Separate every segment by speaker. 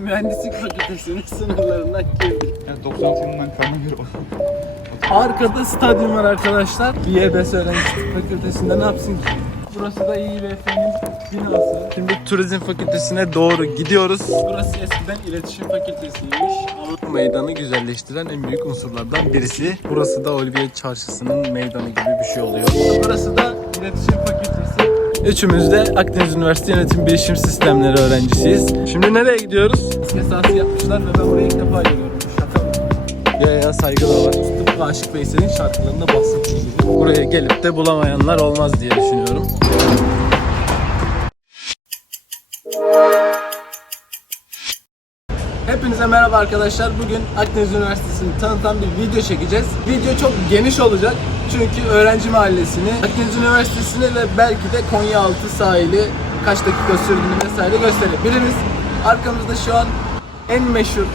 Speaker 1: Mühendislik fakültesinin sınırlarından girdik.
Speaker 2: Yani 96 yılından kalma bir o.
Speaker 1: Arkada stadyum var arkadaşlar. İEBS Öğrencilik Fakültesi'nde ne yapsın ki? Burası da İİBF'nin binası. Şimdi turizm fakültesine doğru gidiyoruz. Burası eskiden iletişim fakültesiymiş. Meydanı güzelleştiren en büyük unsurlardan birisi. Burası da Olivier Çarşısı'nın meydanı gibi bir şey oluyor. Burası da iletişim fakültesi. Üçümüz de Akdeniz Üniversitesi Yönetim Bilişim Sistemleri öğrencisiyiz. Şimdi nereye gidiyoruz? Sahası yapmışlar ve ben buraya ilk defa geliyorum. Şaka mı? Ya ya saygı da var. Tıpkı Aşık Veysel'in şarkılarında bahsettiği gibi. Buraya gelip de bulamayanlar olmaz diye düşünüyorum. Arkadaşlar. Bugün Akdeniz Üniversitesi'ni tanıtan bir video çekeceğiz. Video çok geniş olacak. Çünkü öğrenci mahallesini, Akdeniz Üniversitesi'ni ve belki de Konyaaltı sahili kaç dakika sürdüğünü vesaire gösterebiliriz. Arkamızda şu an en meşhur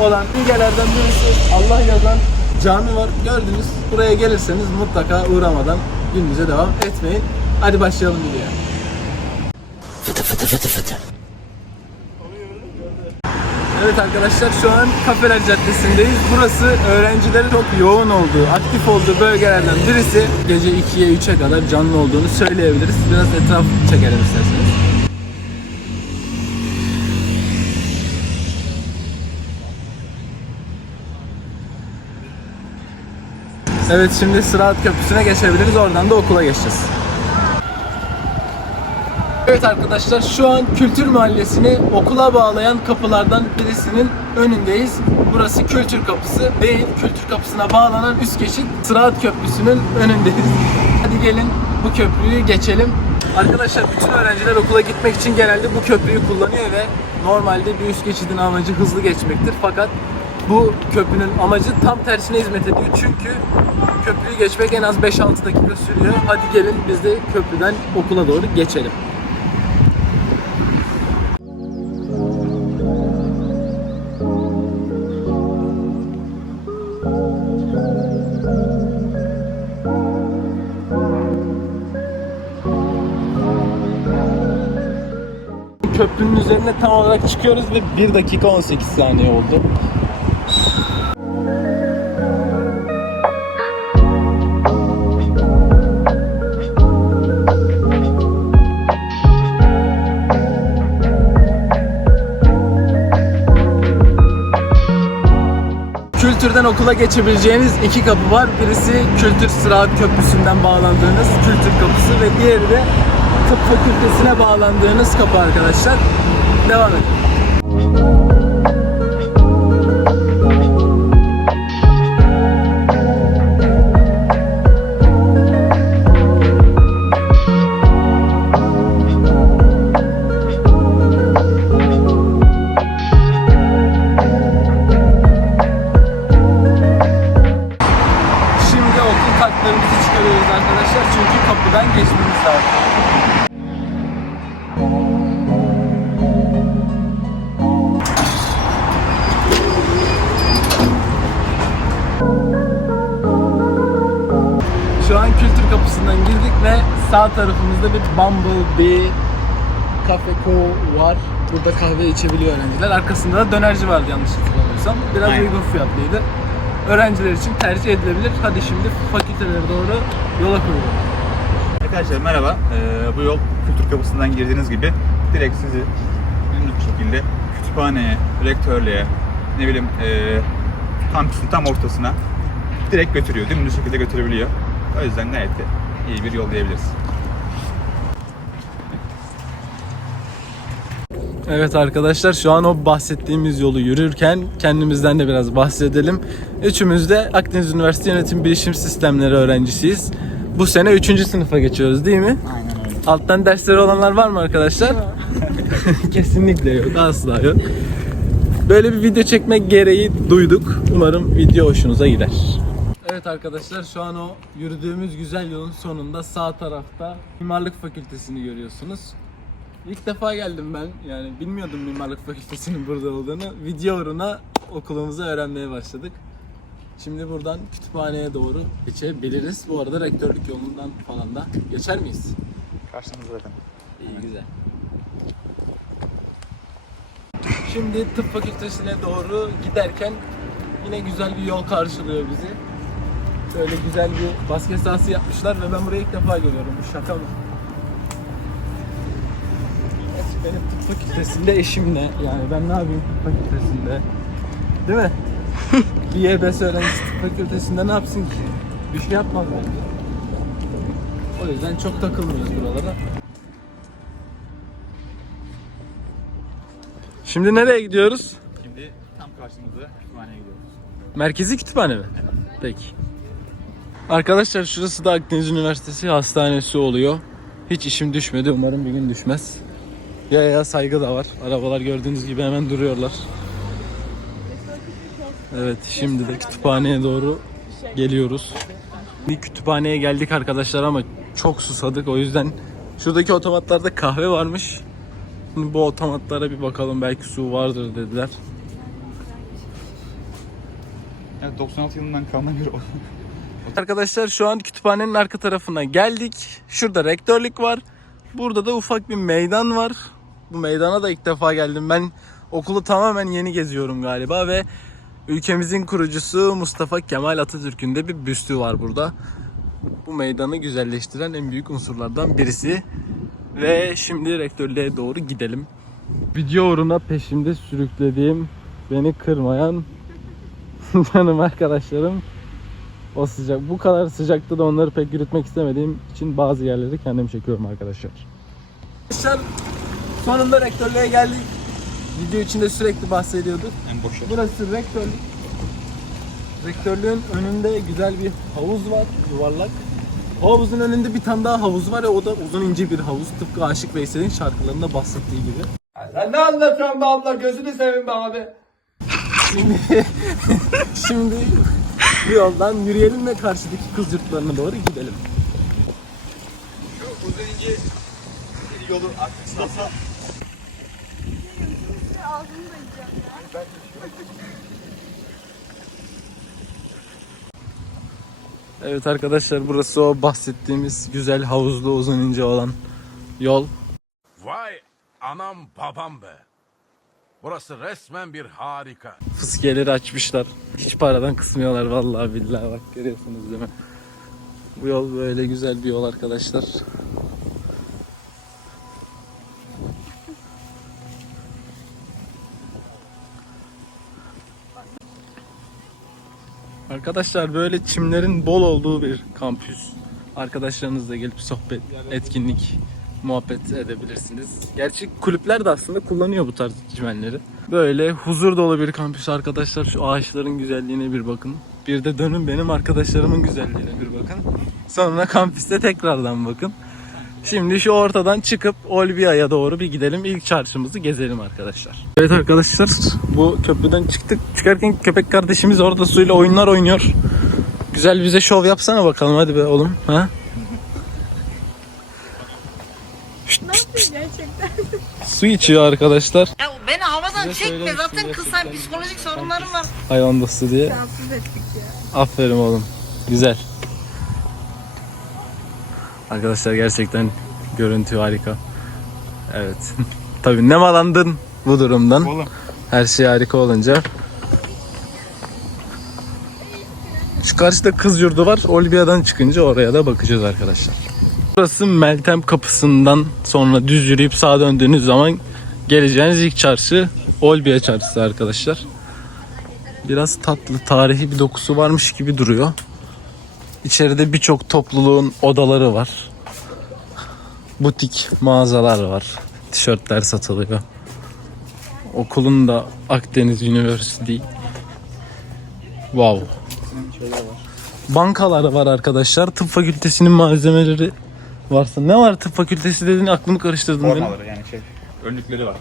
Speaker 1: olan imgelerden birisi Allah yazan cami var. Gördünüz. Buraya gelirseniz mutlaka uğramadan gününüze devam etmeyin. Hadi başlayalım videoya. Evet arkadaşlar şu an Kafeler Caddesi'ndeyiz. Burası öğrencilerin çok yoğun olduğu, aktif olduğu bölgelerden birisi. Gece 2'ye 3'e kadar canlı olduğunu söyleyebiliriz. Biraz etraf çekelim isterseniz. Evet şimdi Sırat Köprüsü'ne geçebiliriz. Oradan da okula geçeceğiz. Evet arkadaşlar şu an Kültür Mahallesi'ni okula bağlayan kapılardan birisinin önündeyiz. Burası Kültür Kapısı değil, Kültür Kapısı'na bağlanan üst geçit Sırat Köprüsü'nün önündeyiz. Hadi gelin bu köprüyü geçelim. Arkadaşlar bütün öğrenciler okula gitmek için genelde bu köprüyü kullanıyor ve normalde bir üst geçidin amacı hızlı geçmektir. Fakat bu köprünün amacı tam tersine hizmet ediyor. Çünkü köprüyü geçmek en az 5-6 dakika sürüyor. Hadi gelin biz de köprüden okula doğru geçelim. Olarak çıkıyoruz ve 1 dakika 18 saniye oldu. Kültürden okula geçebileceğiniz iki kapı var. Birisi Kültür Sırat Köprüsü'nden bağlandığınız Kültür Kapısı ve diğeri de Tıp Fakültesine bağlandığınız kapı arkadaşlar. Devam. Şimdi okul kartlarımızı çıkarıyoruz arkadaşlar çünkü kapıdan geçmemiz lazım. Kültür kapısından girdik ve sağ tarafımızda bir Bumblebee Cafe Co var. Burada kahve içebiliyor öğrenciler. Arkasında da dönerci vardı yanlış hatırlamıyorsam. Biraz
Speaker 2: Aynen.
Speaker 1: uygun fiyatlıydı. Öğrenciler için tercih edilebilir. Hadi şimdi fakültelere doğru yola koyulalım.
Speaker 2: Arkadaşlar merhaba. Ee, bu yol Kültür Kapısı'ndan girdiğiniz gibi direkt sizi ünlü bir şekilde kütüphaneye, rektörlüğe, ne bileyim e, kampüsün tam ortasına direkt götürüyor. Dümdüz şekilde götürebiliyor. O yüzden gayet de iyi bir yol diyebiliriz.
Speaker 1: Evet arkadaşlar şu an o bahsettiğimiz yolu yürürken kendimizden de biraz bahsedelim. Üçümüz de Akdeniz Üniversitesi Yönetim Bilişim Sistemleri öğrencisiyiz. Bu sene 3. sınıfa geçiyoruz değil mi?
Speaker 2: Aynen öyle.
Speaker 1: Alttan dersleri olanlar var mı arkadaşlar? Kesinlikle yok. Asla yok. Böyle bir video çekmek gereği duyduk. Umarım video hoşunuza gider. Evet arkadaşlar şu an o yürüdüğümüz güzel yolun sonunda sağ tarafta Mimarlık Fakültesini görüyorsunuz. İlk defa geldim ben. Yani bilmiyordum Mimarlık Fakültesinin burada olduğunu. Video uğruna okulumuzu öğrenmeye başladık. Şimdi buradan kütüphaneye doğru geçebiliriz. Bu arada rektörlük yolundan falan da geçer miyiz?
Speaker 2: Karşınızda zaten.
Speaker 1: İyi güzel. Şimdi tıp fakültesine doğru giderken yine güzel bir yol karşılıyor bizi. Böyle güzel bir basket sahası yapmışlar ve ben burayı ilk defa görüyorum. Bu şaka mı? Benim tıp fakültesinde eşim ne? Yani ben ne yapayım tıp fakültesinde? Değil mi? bir YBS öğrencisi tıp fakültesinde ne yapsın ki? Bir şey yapmaz bence. O yüzden çok takılmıyoruz buralara. Şimdi nereye gidiyoruz?
Speaker 2: Şimdi tam karşımızda kütüphaneye gidiyoruz.
Speaker 1: Merkezi kütüphane mi? Peki. Arkadaşlar şurası da Akdeniz Üniversitesi hastanesi oluyor. Hiç işim düşmedi. Umarım bir gün düşmez. Yaya saygı da var. Arabalar gördüğünüz gibi hemen duruyorlar. Evet şimdi de kütüphaneye doğru geliyoruz. Bir kütüphaneye geldik arkadaşlar ama çok susadık. O yüzden şuradaki otomatlarda kahve varmış. Şimdi bu otomatlara bir bakalım belki su vardır dediler.
Speaker 2: Yani 96 yılından kalma bir.
Speaker 1: Arkadaşlar şu an kütüphanenin arka tarafına geldik. Şurada rektörlük var. Burada da ufak bir meydan var. Bu meydana da ilk defa geldim. Ben okulu tamamen yeni geziyorum galiba ve ülkemizin kurucusu Mustafa Kemal Atatürk'ün de bir büstü var burada. Bu meydanı güzelleştiren en büyük unsurlardan birisi. Ve şimdi rektörlüğe doğru gidelim. Video uğruna peşimde sürüklediğim, beni kırmayan canım arkadaşlarım o sıcak. Bu kadar sıcakta da onları pek yürütmek istemediğim için bazı yerleri kendim çekiyorum arkadaşlar. Arkadaşlar sonunda rektörlüğe geldik. Video içinde sürekli bahsediyorduk.
Speaker 2: En boş yer.
Speaker 1: Burası rektörlük. Rektörlüğün önünde güzel bir havuz var, yuvarlak. Havuzun önünde bir tane daha havuz var ya o da uzun ince bir havuz. Tıpkı Aşık Veysel'in şarkılarında bahsettiği gibi.
Speaker 3: Sen ne anlatıyorsun be abla? Gözünü seveyim be abi.
Speaker 1: Şimdi, şimdi bu yoldan yürüyelim ve karşıdaki kız yurtlarına doğru gidelim.
Speaker 2: Uzun ince yolu artık salsa.
Speaker 1: Evet arkadaşlar burası o bahsettiğimiz güzel havuzlu uzun ince olan yol.
Speaker 4: Vay anam babam be. Burası resmen bir harika.
Speaker 1: Fıskiyeleri açmışlar. Hiç paradan kısmıyorlar vallahi billahi bak görüyorsunuz değil mi? Bu yol böyle güzel bir yol arkadaşlar. Arkadaşlar böyle çimlerin bol olduğu bir kampüs. Arkadaşlarınızla gelip sohbet, etkinlik, muhabbet edebilirsiniz. Gerçi kulüpler de aslında kullanıyor bu tarz çimenleri. Böyle huzur dolu bir kampüs arkadaşlar. Şu ağaçların güzelliğine bir bakın. Bir de dönün benim arkadaşlarımın güzelliğine bir bakın. Sonra kampüste tekrardan bakın. Şimdi şu ortadan çıkıp Olbia'ya doğru bir gidelim. İlk çarşımızı gezelim arkadaşlar. Evet arkadaşlar bu köprüden çıktık. Çıkarken köpek kardeşimiz orada suyla oyunlar oynuyor. Güzel bize şov yapsana bakalım hadi be oğlum. Ha?
Speaker 5: Ne yapayım gerçekten?
Speaker 1: Su içiyor arkadaşlar.
Speaker 5: Ya beni havadan
Speaker 1: Size
Speaker 5: çekme
Speaker 1: söylemiştim
Speaker 5: zaten kısa
Speaker 1: gerçekten.
Speaker 5: psikolojik sorunlarım var.
Speaker 1: Hayvan dostu diye.
Speaker 5: Rahatsız ettik ya.
Speaker 1: Aferin oğlum. Güzel. Arkadaşlar gerçekten görüntü harika. Evet. Tabii nemalandın bu durumdan.
Speaker 2: Oğlum.
Speaker 1: Her şey harika olunca. Şu karşıda kız yurdu var. Olbia'dan çıkınca oraya da bakacağız arkadaşlar. Burası Meltem kapısından sonra düz yürüyüp sağa döndüğünüz zaman geleceğiniz ilk çarşı Olbia çarşısı arkadaşlar. Biraz tatlı, tarihi bir dokusu varmış gibi duruyor. İçeride birçok topluluğun odaları var. Butik mağazalar var. Tişörtler satılıyor. Okulun da Akdeniz University. Wow. Bankalar var arkadaşlar. Tıp fakültesinin malzemeleri varsa. Ne var tıp fakültesi dediğin aklımı karıştırdın benim.
Speaker 2: Formaları yani şey. Önlükleri var.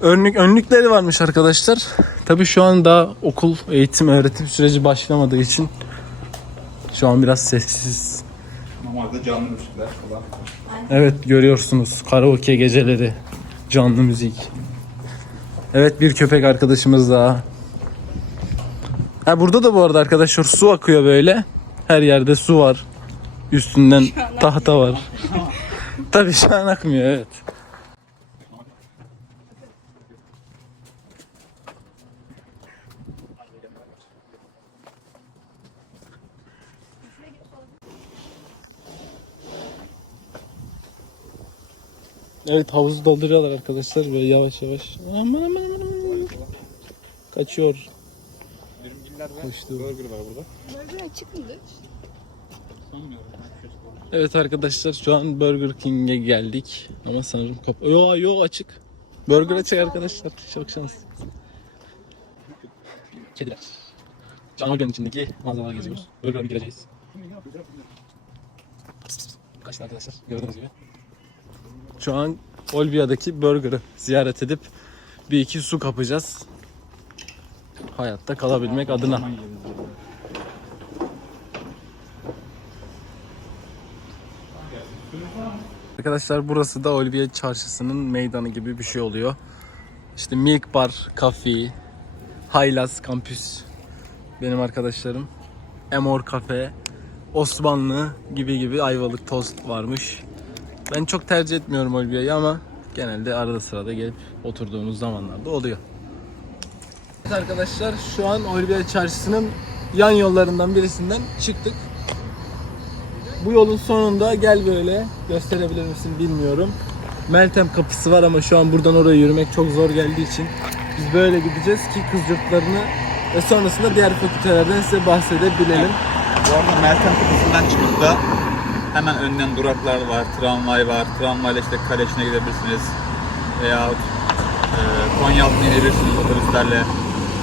Speaker 1: Önlük, önlükleri varmış arkadaşlar. Tabii şu an daha okul, eğitim, öğretim süreci başlamadığı için şu an biraz sessiz.
Speaker 2: Normalde canlı müzikler falan.
Speaker 1: Evet görüyorsunuz karaoke geceleri, canlı müzik. Evet bir köpek arkadaşımız daha. Ha burada da bu arada arkadaşlar su akıyor böyle. Her yerde su var. Üstünden tahta var. Tabii şu an akmıyor evet. Evet havuzu dolduruyorlar arkadaşlar böyle yavaş yavaş. Aman aman aman. Kaçıyor. Dürümgiller
Speaker 5: var. Burger var burada. Burger açık mıdır?
Speaker 1: Evet arkadaşlar şu an Burger King'e geldik. Ama sanırım kap... Yo yo açık. Burger açık arkadaşlar. Çok şans. Kediler. Canavarın içindeki mağazalara geziyoruz. Burger'a gireceğiz. Kaçtı arkadaşlar gördüğünüz gibi. Şu an Olbia'daki Burger'ı ziyaret edip bir iki su kapacağız. Hayatta kalabilmek adına. Arkadaşlar burası da Olbiye Çarşısı'nın meydanı gibi bir şey oluyor. İşte Milk Bar, Cafe, Haylaz Kampüs benim arkadaşlarım. Emor Cafe, Osmanlı gibi gibi Ayvalık Tost varmış. Ben çok tercih etmiyorum Olbiye'yi ama genelde arada sırada gelip oturduğumuz zamanlarda oluyor. Evet arkadaşlar şu an Olbiye Çarşısı'nın yan yollarından birisinden çıktık. Bu yolun sonunda gel böyle gösterebilir misin bilmiyorum. Meltem kapısı var ama şu an buradan oraya yürümek çok zor geldiği için biz böyle gideceğiz ki kız yurtlarını ve sonrasında diğer fakültelerden size bahsedebilelim.
Speaker 2: Bu arada Meltem kapısından çıkıp da hemen önden duraklar var, tramvay var. Tramvayla işte Kaleşin'e gidebilirsiniz. Veya e, Konyaaltı'na inebilirsiniz otobüslerle.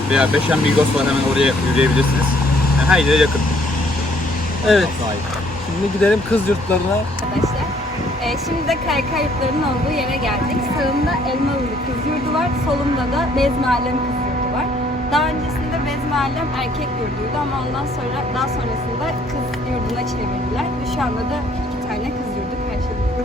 Speaker 2: Veya Beşen Migros var hemen oraya yürüyebilirsiniz. Yani her yere yakın.
Speaker 1: Evet
Speaker 2: Sahip.
Speaker 1: Şimdi gidelim kız yurtlarına.
Speaker 6: arkadaşlar. Ee, şimdi de KYK yurtlarının olduğu yere geldik. Sağımda Elmalılı Kız Yurdu var. Solumda da Bezmi Alem Kız Yurdu var. Daha öncesinde Bezmi Alem erkek yurduydu ama ondan sonra daha sonrasında kız yurduna çevirdiler. Ve şu anda da iki tane kız yurdu karşılıklı.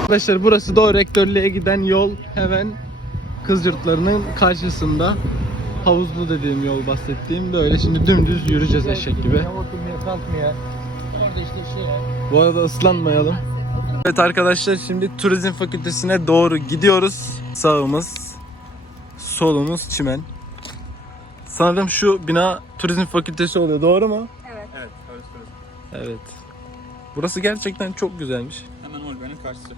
Speaker 1: Arkadaşlar burası da rektörlüğe giden yol hemen kız yurtlarının karşısında. Havuzlu dediğim yol bahsettiğim böyle şimdi dümdüz yürüyeceğiz eşek gibi. Bu arada ıslanmayalım. Evet arkadaşlar şimdi turizm fakültesine doğru gidiyoruz. Sağımız, solumuz çimen. Sanırım şu bina turizm fakültesi oluyor doğru mu?
Speaker 6: Evet.
Speaker 2: Evet.
Speaker 1: Evet. Burası gerçekten çok güzelmiş.
Speaker 2: Hemen Olba'nın karşısı.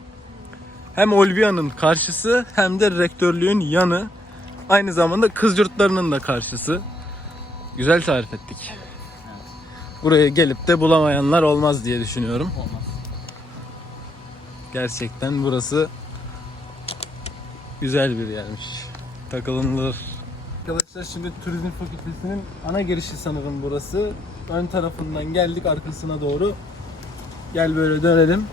Speaker 1: Hem Olvia'nın karşısı hem de rektörlüğün yanı. Aynı zamanda kız yurtlarının da karşısı. Güzel tarif ettik. Buraya gelip de bulamayanlar olmaz diye düşünüyorum.
Speaker 2: Olmaz.
Speaker 1: Gerçekten burası güzel bir yermiş. Takılınır. Arkadaşlar şimdi turizm fakültesinin ana girişi sanırım burası. Ön tarafından geldik arkasına doğru. Gel böyle dönelim.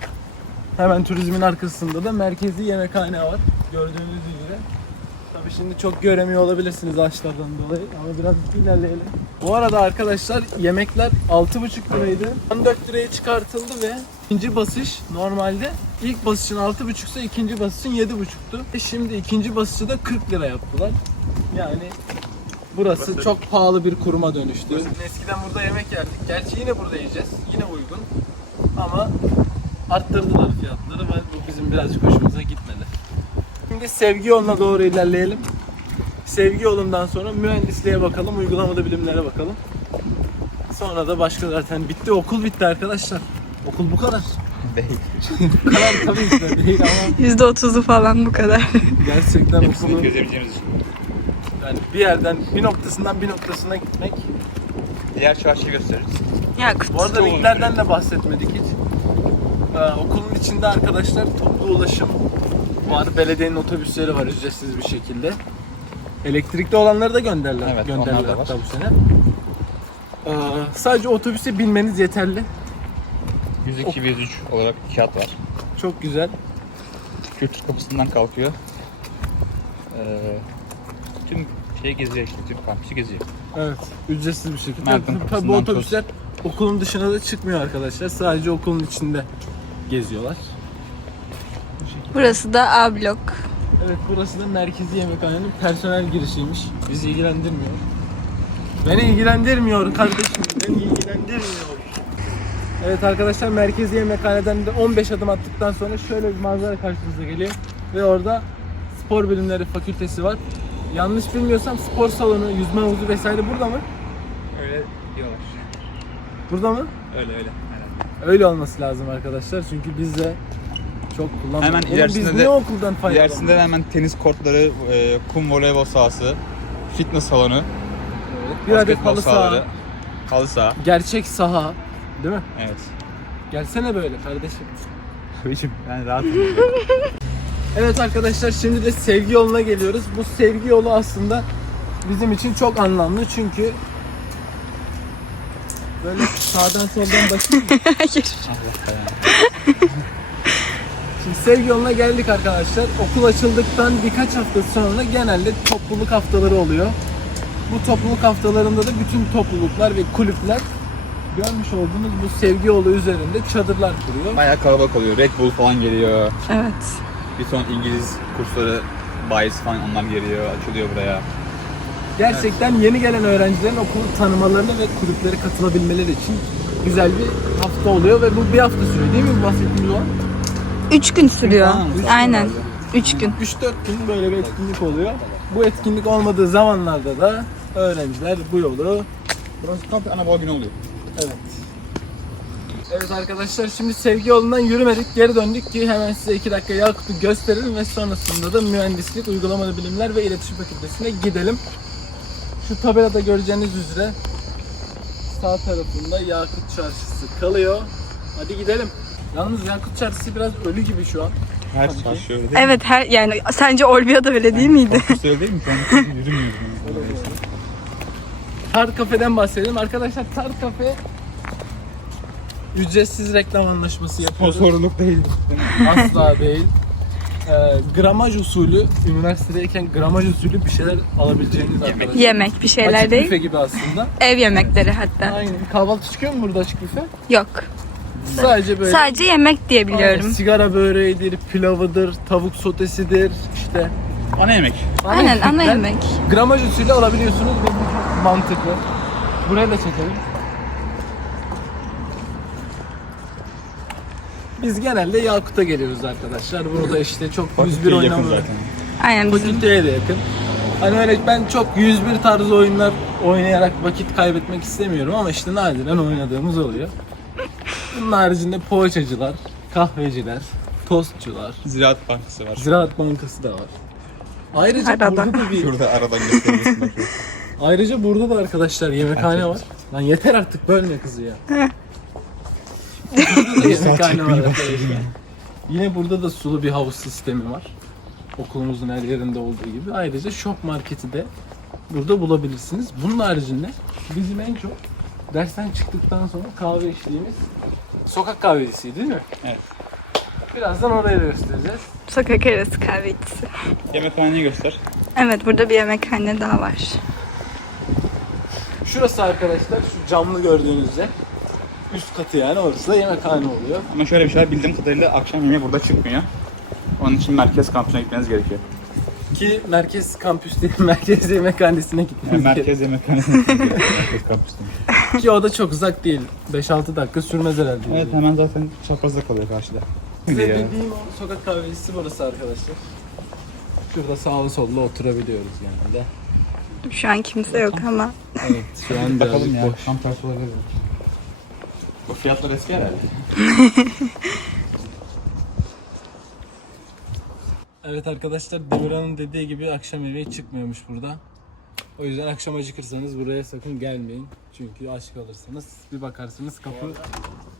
Speaker 1: Hemen turizmin arkasında da merkezi yemekhane var. Gördüğünüz üzere. Tabii şimdi çok göremiyor olabilirsiniz ağaçlardan dolayı ama biraz ilerleyelim. Bu arada arkadaşlar yemekler 6,5 liraydı. 14 liraya çıkartıldı ve ikinci basış normalde ilk basışın 6,5 ise ikinci basışın 7,5'tu. E şimdi ikinci basışı da 40 lira yaptılar. Yani burası
Speaker 2: Burası-
Speaker 1: çok pahalı bir kuruma dönüştü. Eskiden burada yemek yerdik. Gerçi yine burada yiyeceğiz. Yine uygun. Ama arttırdılar fiyatları ve bu bizim birazcık hoşumuza gitmedi. Şimdi sevgi yoluna doğru ilerleyelim. Sevgi yolundan sonra mühendisliğe bakalım, uygulamada bilimlere bakalım. Sonra da başka zaten bitti. Okul bitti arkadaşlar. Okul bu kadar.
Speaker 2: Değil.
Speaker 1: Bu kadar tabii ki de değil ama
Speaker 5: %30'u falan bu kadar.
Speaker 1: gerçekten
Speaker 2: Hepsini
Speaker 1: okulu
Speaker 2: için.
Speaker 1: yani bir yerden bir noktasından bir noktasına gitmek.
Speaker 2: Diğer çarşıyı gösteririz.
Speaker 5: Yakut.
Speaker 1: Bu arada
Speaker 2: Çok
Speaker 1: linklerden de bahsetmedik hiç. Ee, okulun içinde arkadaşlar toplu ulaşım var. Belediyenin otobüsleri var ücretsiz bir şekilde. Elektrikli olanları da gönderler.
Speaker 2: Evet,
Speaker 1: gönderler
Speaker 2: onlar da
Speaker 1: hatta
Speaker 2: var.
Speaker 1: bu sene. Ee, sadece otobüse binmeniz yeterli.
Speaker 2: 102 ve 103 olarak kağıt var.
Speaker 1: Çok güzel.
Speaker 2: Kültür kapısından kalkıyor. Ee, tüm şey geziyor işte, tüm kampüsü geziyor.
Speaker 1: Evet. Ücretsiz bir şekilde. Tabii bu
Speaker 2: kapısından
Speaker 1: otobüsler okulun dışına da çıkmıyor arkadaşlar. Sadece okulun içinde geziyorlar.
Speaker 5: Burası da A blok.
Speaker 1: Evet burası da merkezi yemekhanenin personel girişiymiş. Bizi ilgilendirmiyor. Beni ilgilendirmiyor kardeşim. Beni ilgilendirmiyor. Evet arkadaşlar merkezi yemekhaneden de 15 adım attıktan sonra şöyle bir manzara karşımıza geliyor. Ve orada spor bilimleri fakültesi var. Yanlış bilmiyorsam spor salonu, yüzme havuzu vesaire burada mı?
Speaker 2: Yavaş.
Speaker 1: Burada mı?
Speaker 2: Öyle öyle.
Speaker 1: Öyle olması lazım arkadaşlar çünkü biz de çok kullanmıyoruz.
Speaker 2: Hemen
Speaker 1: Oğlum
Speaker 2: ilerisinde
Speaker 1: biz
Speaker 2: de-
Speaker 1: niye okuldan faydalanmıyoruz?
Speaker 2: İlerisinde de hemen tenis kortları, e, kum voleybol sahası, fitness salonu,
Speaker 1: bir adet
Speaker 2: basketbol
Speaker 1: halı saha,
Speaker 2: sahaları, halı saha.
Speaker 1: gerçek saha değil mi?
Speaker 2: Evet.
Speaker 1: Gelsene böyle kardeşim.
Speaker 2: Abiciğim ben rahatım.
Speaker 1: Evet arkadaşlar şimdi de sevgi yoluna geliyoruz. Bu sevgi yolu aslında bizim için çok anlamlı çünkü böyle sağdan soldan bakayım.
Speaker 5: Hayır.
Speaker 1: Şimdi sevgi yoluna geldik arkadaşlar. Okul açıldıktan birkaç hafta sonra genelde topluluk haftaları oluyor. Bu topluluk haftalarında da bütün topluluklar ve kulüpler görmüş olduğunuz bu sevgi yolu üzerinde çadırlar kuruyor.
Speaker 2: Bayağı kalabalık oluyor. Red Bull falan geliyor.
Speaker 5: Evet.
Speaker 2: Bir ton İngiliz kursları, bayis falan onlar geliyor, açılıyor buraya.
Speaker 1: Gerçekten yeni gelen öğrencilerin okulu tanımalarını ve kulüplere katılabilmeleri için güzel bir hafta oluyor ve bu bir hafta sürüyor değil mi bu bahsettiğimiz olan?
Speaker 5: Üç gün sürüyor.
Speaker 2: Tamam, üç gün
Speaker 5: Aynen.
Speaker 2: herhalde.
Speaker 5: Üç gün.
Speaker 1: 3-4 gün böyle bir etkinlik oluyor. Bu etkinlik olmadığı zamanlarda da öğrenciler bu yolu
Speaker 2: Burası komple ana baba günü oluyor.
Speaker 1: Evet. Evet arkadaşlar şimdi sevgi yolundan yürümedik geri döndük ki hemen size iki dakika Yakut'u gösterelim ve sonrasında da mühendislik, uygulamalı bilimler ve iletişim fakültesine gidelim. Şu tabelada göreceğiniz üzere sağ tarafında Yakut Çarşısı kalıyor. Hadi gidelim. Yalnız Yakut Çarşısı biraz ölü gibi şu an.
Speaker 2: Her
Speaker 1: Tabii ki.
Speaker 2: çarşı öyle değil
Speaker 5: Evet her yani sence Olbia'da öyle değil miydi?
Speaker 2: mi? öyle değil mi? Şu an yürümüyoruz.
Speaker 1: Tar Kafe'den bahsedelim. Arkadaşlar Tar Kafe ücretsiz reklam anlaşması yapıyoruz.
Speaker 2: Sponsorluk değil.
Speaker 1: Asla değil. Ee, gramaj usulü, üniversitedeyken gramaj usulü bir şeyler alabileceğiniz arkadaşlar.
Speaker 5: Yemek bir şeyler
Speaker 1: Açık
Speaker 5: değil.
Speaker 1: büfe gibi aslında.
Speaker 5: Ev yemekleri hatta.
Speaker 1: Aynen. Kahvaltı çıkıyor mu burada açık büfe?
Speaker 5: Yok.
Speaker 1: Sadece böyle
Speaker 5: Sadece yemek diye biliyorum.
Speaker 1: Aynen, sigara böreğidir, pilavıdır, tavuk sotesidir işte.
Speaker 2: Ana yemek.
Speaker 5: Aynen ana
Speaker 1: yemekler
Speaker 5: yemek.
Speaker 1: Gramaj usulü alabiliyorsunuz ve bu çok mantıklı. Buraya da çekelim. Biz genelde Yakut'a geliyoruz arkadaşlar. Burada işte çok 101
Speaker 2: Fakülteye yakın
Speaker 1: oynamıyor.
Speaker 2: zaten.
Speaker 5: Aynen bizim.
Speaker 1: Fakülteye de yakın. Hani öyle ben çok 101 tarzı oyunlar oynayarak vakit kaybetmek istemiyorum ama işte nadiren oynadığımız oluyor. Bunun haricinde poğaçacılar, kahveciler, tostçular,
Speaker 2: Ziraat Bankası var.
Speaker 1: Ziraat Bankası da var. Ayrıca
Speaker 5: Arada.
Speaker 1: burada da bir
Speaker 2: Şurada aradan gösterebilirsin.
Speaker 1: Ayrıca burada da arkadaşlar yemekhane var. Lan yeter artık bölme kızı ya. Yine burada da sulu bir havuz sistemi var. Okulumuzun her yerinde olduğu gibi. Ayrıca shop marketi de burada bulabilirsiniz. Bunun haricinde bizim en çok dersten çıktıktan sonra kahve içtiğimiz sokak kahvecisi değil mi?
Speaker 2: Evet.
Speaker 1: Birazdan orayı da göstereceğiz.
Speaker 5: Sokak arası kahvecisi.
Speaker 2: Yemekhaneyi göster.
Speaker 5: Evet burada bir yemekhane daha var.
Speaker 1: Şurası arkadaşlar şu camlı gördüğünüz yer. Üst katı yani orası da yemekhane oluyor.
Speaker 2: Ama şöyle bir şey var, bildiğim kadarıyla akşam yemeği burada çıkmıyor. Onun için merkez kampüsüne gitmeniz gerekiyor.
Speaker 1: Ki merkez kampüs değil, merkez yemekhanesine
Speaker 2: Yani
Speaker 1: gitmemiz
Speaker 2: merkez yemekhanesine gitmeniz gerekiyor.
Speaker 1: Gerekiyor. Ki o da çok uzak değil. 5-6 dakika sürmez herhalde.
Speaker 2: Evet hemen zaten çaprazda kalıyor karşıda.
Speaker 1: Size
Speaker 2: ya.
Speaker 1: bildiğim o sokak kahvecisi burası arkadaşlar. Şurada sağlı sollu oturabiliyoruz genelde.
Speaker 5: Şu an kimse yok ama.
Speaker 1: Evet şu an
Speaker 2: Bakalım
Speaker 1: birazcık
Speaker 2: ya.
Speaker 1: boş.
Speaker 2: Tam tersi olabilir. Bu fiyatlar eski herhalde.
Speaker 1: Evet arkadaşlar Demirhan'ın dediği gibi akşam yemeği çıkmıyormuş burada. O yüzden akşam acıkırsanız buraya sakın gelmeyin. Çünkü aç kalırsınız. Bir bakarsınız kapı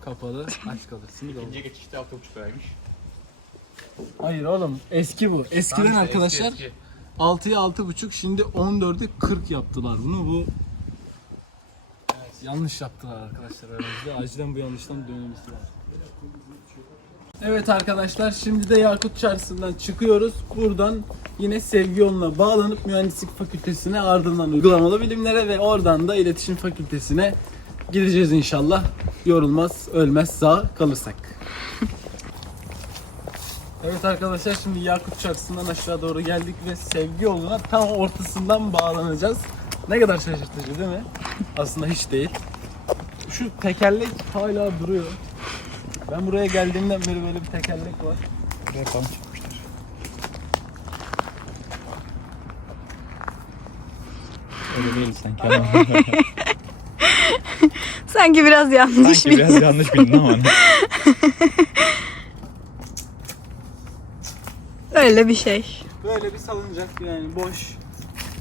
Speaker 1: kapalı. Aç kalırsınız.
Speaker 2: İkinci geçişte 6,5 liraymış.
Speaker 1: Hayır oğlum eski bu. Eskiden arkadaşlar 6'ya 6.5 şimdi 14'e 40 yaptılar bunu. Bu yanlış yaptılar arkadaşlar aramızda. Acilen bu yanlıştan dönmemiz lazım. Evet arkadaşlar şimdi de Yakut Çarşısı'ndan çıkıyoruz. Buradan yine sevgi yoluna bağlanıp mühendislik fakültesine ardından uygulamalı bilimlere ve oradan da iletişim fakültesine gideceğiz inşallah. Yorulmaz, ölmez, sağ kalırsak. Evet arkadaşlar şimdi Yakut Çarşısı'ndan aşağı doğru geldik ve sevgi yoluna tam ortasından bağlanacağız. Ne kadar şaşırtıcı değil mi? Aslında hiç değil. Şu tekerlek hala duruyor. Ben buraya geldiğimden beri böyle bir tekerlek var.
Speaker 2: Buraya falan çıkmışlar. Öyle değil sanki ama.
Speaker 5: Sanki biraz yanlış
Speaker 2: Sanki biraz yanlış bildin ama.
Speaker 5: Öyle bir şey.
Speaker 1: Böyle bir salıncak yani boş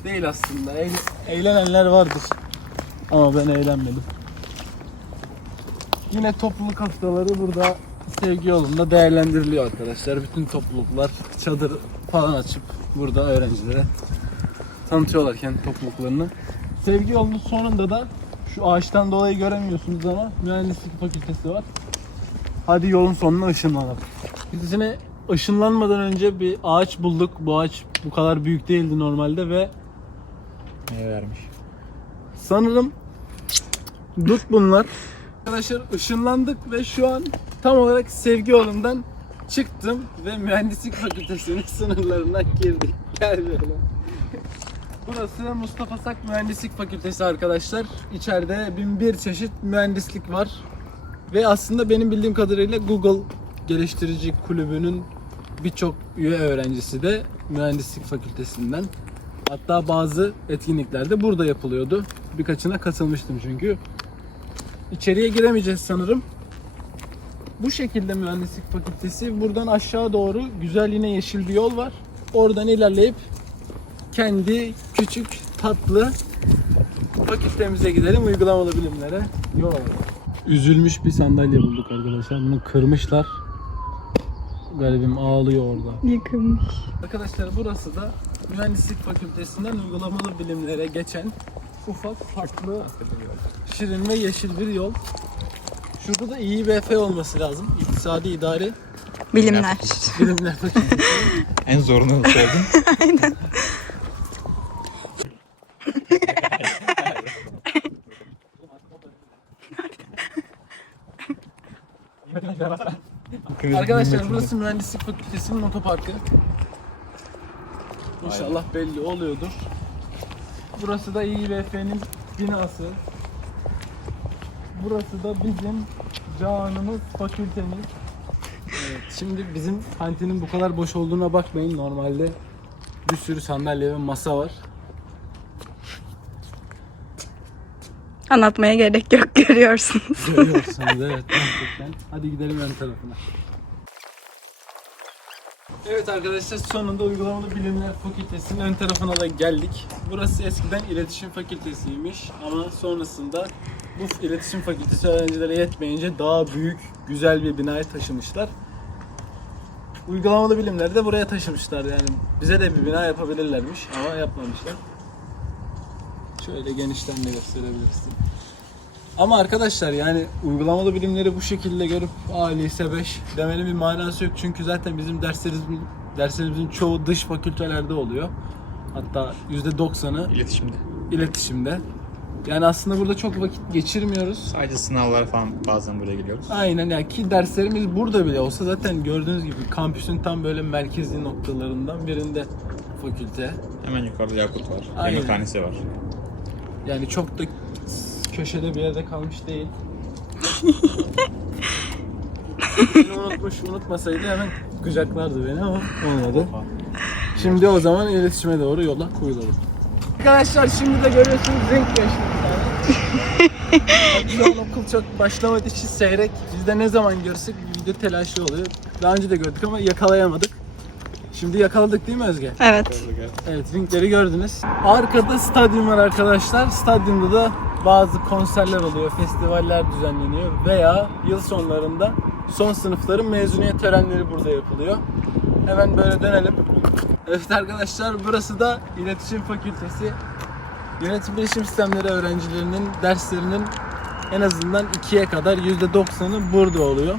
Speaker 1: değil aslında. Eğ- eğlenenler vardır. Ama ben eğlenmedim. Yine topluluk haftaları burada sevgi yolunda değerlendiriliyor arkadaşlar. Bütün topluluklar çadır falan açıp burada öğrencilere tanıtıyorlar kendi topluluklarını. Sevgi yolunun sonunda da şu ağaçtan dolayı göremiyorsunuz ama mühendislik fakültesi var. Hadi yolun sonuna ışınlanalım. Biz yine ışınlanmadan önce bir ağaç bulduk. Bu ağaç bu kadar büyük değildi normalde ve
Speaker 2: Ne vermiş?
Speaker 1: sanırım dut bunlar. Arkadaşlar ışınlandık ve şu an tam olarak sevgi yolundan çıktım ve mühendislik fakültesinin sınırlarından girdik. Gel böyle. Burası Mustafa Sak Mühendislik Fakültesi arkadaşlar. İçeride bin bir çeşit mühendislik var. Ve aslında benim bildiğim kadarıyla Google Geliştirici Kulübü'nün birçok üye öğrencisi de mühendislik fakültesinden. Hatta bazı etkinlikler de burada yapılıyordu. Birkaçına katılmıştım çünkü. İçeriye giremeyeceğiz sanırım. Bu şekilde mühendislik fakültesi. Buradan aşağı doğru güzel yine yeşil bir yol var. Oradan ilerleyip kendi küçük tatlı fakültemize gidelim uygulamalı bilimlere yol alalım. Üzülmüş bir sandalye bulduk arkadaşlar. Bunu kırmışlar. Garibim ağlıyor orada.
Speaker 5: Yıkılmış.
Speaker 1: Arkadaşlar burası da mühendislik fakültesinden uygulamalı bilimlere geçen ufak farklı şirin ve yeşil bir yol. Şurada da İİBF olması lazım. İktisadi İdari
Speaker 5: Bilimler.
Speaker 1: Bilimler Fakültesi.
Speaker 2: En zorunu söyledin.
Speaker 1: Arkadaşlar burası mühendislik fakültesinin otoparkı. İnşallah belli oluyordur. Burası da İİBF'nin binası. Burası da bizim canımız fakültemiz. Evet, şimdi bizim kantinin bu kadar boş olduğuna bakmayın. Normalde bir sürü sandalye ve masa var.
Speaker 5: Anlatmaya gerek yok görüyorsunuz.
Speaker 1: Görüyorsunuz evet gerçekten. Hadi gidelim ön tarafına. Evet arkadaşlar sonunda uygulamalı bilimler fakültesinin ön tarafına da geldik. Burası eskiden iletişim fakültesiymiş ama sonrasında bu iletişim fakültesi öğrencilere yetmeyince daha büyük güzel bir binaya taşımışlar. Uygulamalı bilimleri de buraya taşımışlar yani bize de bir bina yapabilirlermiş ama yapmamışlar. Şöyle genişten de gösterebilirsin. Ama arkadaşlar yani uygulamalı bilimleri bu şekilde görüp aa lise 5 demenin bir manası yok. Çünkü zaten bizim derslerimizin, derslerimizin çoğu dış fakültelerde oluyor. Hatta %90'ı
Speaker 2: İletişimde.
Speaker 1: iletişimde. Yani aslında burada çok vakit geçirmiyoruz.
Speaker 2: Sadece sınavlar falan bazen buraya geliyoruz.
Speaker 1: Aynen yani ki derslerimiz burada bile olsa zaten gördüğünüz gibi kampüsün tam böyle merkezi noktalarından birinde fakülte.
Speaker 2: Hemen yukarıda Yakut var.
Speaker 1: Aynen.
Speaker 2: Yemekhanesi var.
Speaker 1: Yani çok da köşede bir yerde kalmış değil. beni unutmuş, unutmasaydı hemen kucaklardı beni ama olmadı. Şimdi o zaman iletişime doğru yola koyulalım. Arkadaşlar şimdi de görüyorsunuz renk tane. Şu an okul çok başlamadığı için seyrek. Biz de ne zaman görsek bir video telaşı oluyor. Daha önce de gördük ama yakalayamadık. Şimdi yakaladık değil mi Özge?
Speaker 5: Evet.
Speaker 1: Evet ringleri gördünüz. Arkada stadyum var arkadaşlar. Stadyumda da bazı konserler oluyor, festivaller düzenleniyor veya yıl sonlarında son sınıfların mezuniyet törenleri burada yapılıyor. Hemen böyle dönelim. Evet arkadaşlar burası da İletişim Fakültesi. Yönetim Bilişim Sistemleri öğrencilerinin derslerinin en azından 2'ye kadar %90'ı burada oluyor.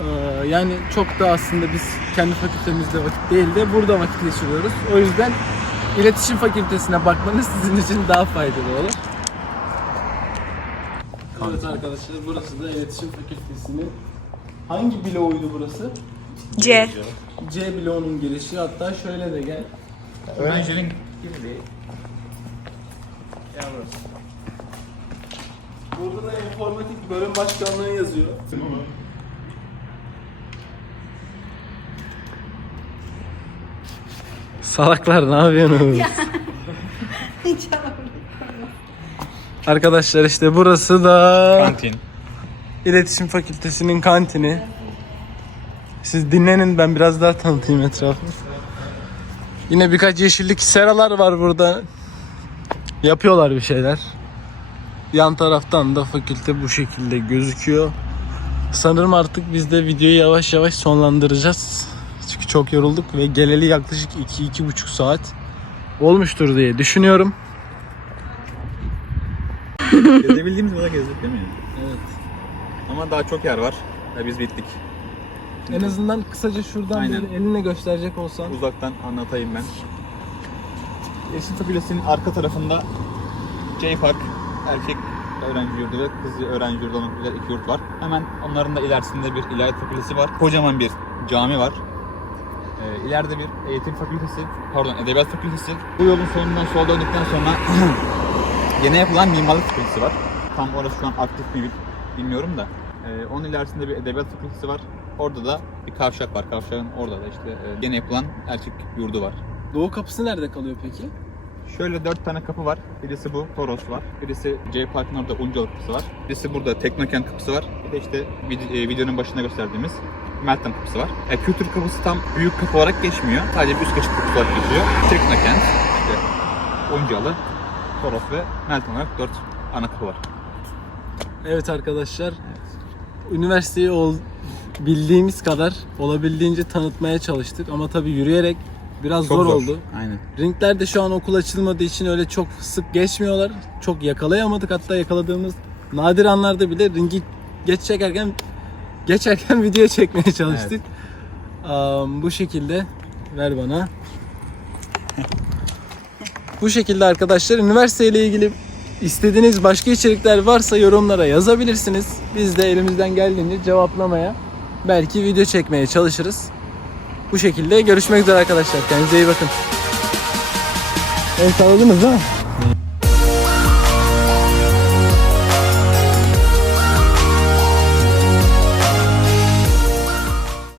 Speaker 1: Ee, yani çok da aslında biz kendi fakültemizde vakit değil de burada vakit geçiriyoruz. O yüzden iletişim fakültesine bakmanız sizin için daha faydalı olur. Evet arkadaşlar burası da iletişim fakültesinin hangi bloğuydu burası?
Speaker 5: C.
Speaker 1: C bloğunun girişi hatta şöyle de gel.
Speaker 2: Öğrencilerin girdiği yer burası.
Speaker 1: Burada da informatik bölüm başkanlığı yazıyor. Salaklar ne yapıyorsunuz? Arkadaşlar işte burası da
Speaker 2: Kantin.
Speaker 1: İletişim Fakültesinin kantini. Siz dinlenin ben biraz daha tanıtayım etrafı. Yine birkaç yeşillik seralar var burada. Yapıyorlar bir şeyler. Yan taraftan da fakülte bu şekilde gözüküyor. Sanırım artık biz de videoyu yavaş yavaş sonlandıracağız. Çünkü çok yorulduk ve geleli yaklaşık 2-2,5 saat olmuştur diye düşünüyorum.
Speaker 2: Gezebildiğimiz kadar gezdik değil mi?
Speaker 1: Evet.
Speaker 2: Ama daha çok yer var. Ve biz bittik.
Speaker 1: En azından kısaca şuradan
Speaker 2: Aynen.
Speaker 1: böyle eline gösterecek olsan.
Speaker 2: Uzaktan anlatayım ben. Yeşil Fakültesi'nin arka tarafında J Park erkek öğrenci yurdu ve kız öğrenci yurdu olmak üzere iki yurt var. Hemen onların da ilerisinde bir ilahiyat fakültesi var. Kocaman bir cami var. Ee, ileride bir eğitim fakültesi, pardon edebiyat fakültesi. Bu yolun sonundan sola döndükten sonra yeni yapılan mimarlık fakültesi var. Tam orası şu an aktif mi bilmiyorum da. Ee, onun ilerisinde bir edebiyat fakültesi var. Orada da bir kavşak var. Kavşağın orada da işte e, yeni yapılan erkek yurdu var.
Speaker 1: Doğu kapısı nerede kalıyor peki?
Speaker 2: Şöyle dört tane kapı var. Birisi bu Toros var. Birisi J Park'ın orada Uncalı kapısı var. Birisi burada Teknokent kapısı var. Bir de işte vid- e, videonun başında gösterdiğimiz Meltem kapısı var. E, kültür kapısı tam büyük kapı olarak geçmiyor. Sadece bir üst geçit kapısı olarak geçiyor. Teknokent, işte Uncalı, Toros ve Meltem olarak dört ana kapı var.
Speaker 1: Evet arkadaşlar. Üniversiteyi ol, bildiğimiz kadar olabildiğince tanıtmaya çalıştık ama tabii yürüyerek biraz zor, oldu.
Speaker 2: Aynen.
Speaker 1: Ringler de şu an okul açılmadığı için öyle çok sık geçmiyorlar. Çok yakalayamadık hatta yakaladığımız nadir anlarda bile ringi geç çekerken geçerken video çekmeye çalıştık. Am, bu şekilde ver bana. bu şekilde arkadaşlar üniversite ile ilgili istediğiniz başka içerikler varsa yorumlara yazabilirsiniz. Biz de elimizden geldiğince cevaplamaya belki video çekmeye çalışırız. Bu şekilde görüşmek üzere arkadaşlar. Kendinize iyi bakın. El salladınız değil mi?